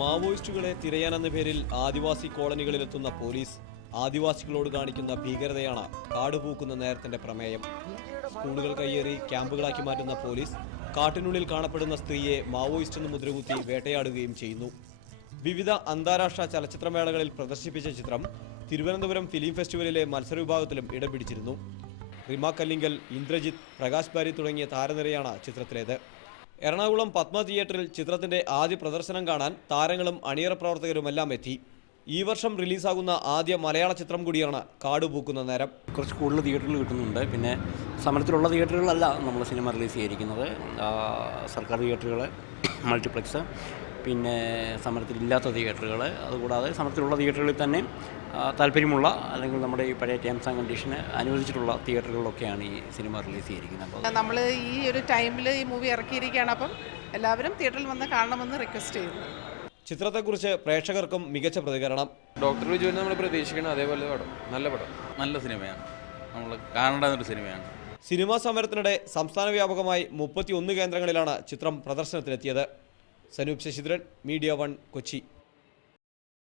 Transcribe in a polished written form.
മാവോയിസ്റ്റുകളെ തിരയാനെന്ന പേരിൽ ആദിവാസി കോളനികളിലെത്തുന്ന പോലീസ് ആദിവാസികളോട് കാണിക്കുന്ന ഭീകരതയാണ് കാടുപൂക്കുന്ന നേരത്തിന്റെ പ്രമേയം. സ്കൂളുകൾ കയ്യേറി ക്യാമ്പുകളാക്കി മാറ്റുന്ന പോലീസ് കാട്ടിനുള്ളിൽ കാണപ്പെടുന്ന സ്ത്രീയെ മാവോയിസ്റ്റ് എന്ന് മുദ്രകുത്തി വേട്ടയാടുകയും ചെയ്യുന്നു. വിവിധ അന്താരാഷ്ട്ര ചലച്ചിത്രമേളകളിൽ പ്രദർശിപ്പിച്ച ചിത്രം തിരുവനന്തപുരം ഫിലിം ഫെസ്റ്റിവലിലെ മത്സര വിഭാഗത്തിലും ഇടം പിടിച്ചിരുന്നു. റിമ കല്ലിങ്കൽ, ഇന്ദ്രജിത്ത്, പ്രകാശ് ബാരി തുടങ്ങിയ താരനിരയാണ് ചിത്രത്തിലേത്. എറണാകുളം പത്മ തിയേറ്ററിൽ ചിത്രത്തിന്റെ ആദ്യ പ്രദർശനം കാണാൻ താരങ്ങളും അണിയറ പ്രവർത്തകരുമെല്ലാം എത്തി. ഈ വർഷം റിലീസാകുന്ന ആദ്യ മലയാള ചിത്രം കൂടിയാണ് കാടുപൂക്കുന്ന നേരം. കുറച്ച് കൂടുതൽ തിയേറ്ററുകൾ കിട്ടുന്നുണ്ട്. പിന്നെ സമരത്തിലുള്ള തിയേറ്ററുകളല്ല നമ്മൾ സിനിമ റിലീസ് ചെയ്തിരിക്കുന്നത്. സർക്കാർ തിയേറ്ററുകൾ, മൾട്ടിപ്ലക്സ്, പിന്നെ സമരത്തിലില്ലാത്ത തിയേറ്ററുകൾ, അതുകൂടാതെ സമരത്തിലുള്ള തിയേറ്ററുകളിൽ തന്നെ താല്പര്യമുള്ള അല്ലെങ്കിൽ നമ്മുടെ ഈ പഴയ ടേംസ് ആൻഡ് കണ്ടീഷന് അനുവദിച്ചിട്ടുള്ള തിയേറ്ററുകളിലൊക്കെയാണ് ഈ സിനിമ റിലീസ് ചെയ്തിരിക്കുന്നത്. അപ്പോൾ നമ്മൾ ഈ ഒരു ടൈമിൽ ഈ മൂവി ഇറക്കിയിരിക്കുകയാണ്. അപ്പം എല്ലാവരും തിയേറ്ററിൽ വന്ന് കാണണമെന്ന് റിക്വസ്റ്റ് ചെയ്യുന്നു. ചിത്രത്തെക്കുറിച്ച് പ്രേക്ഷകർക്കും മികച്ച പ്രതികരണം. ഡോക്ടർ വിജുവിനെ നമ്മൾ പ്രതീക്ഷിക്കണം. അതേപോലെ പടം, നല്ല സിനിമയാണ്, നമ്മൾ കാണേണ്ട ഒരു സിനിമയാണ്. സിനിമാ സമരത്തിനിടെ സംസ്ഥാന വ്യാപകമായി 31 കേന്ദ്രങ്ങളിലാണ് ചിത്രം പ്രദർശനത്തിലെത്തിയത്. സനൂപ് ശശിധരൻ, മീഡിയ 1, കൊച്ചി.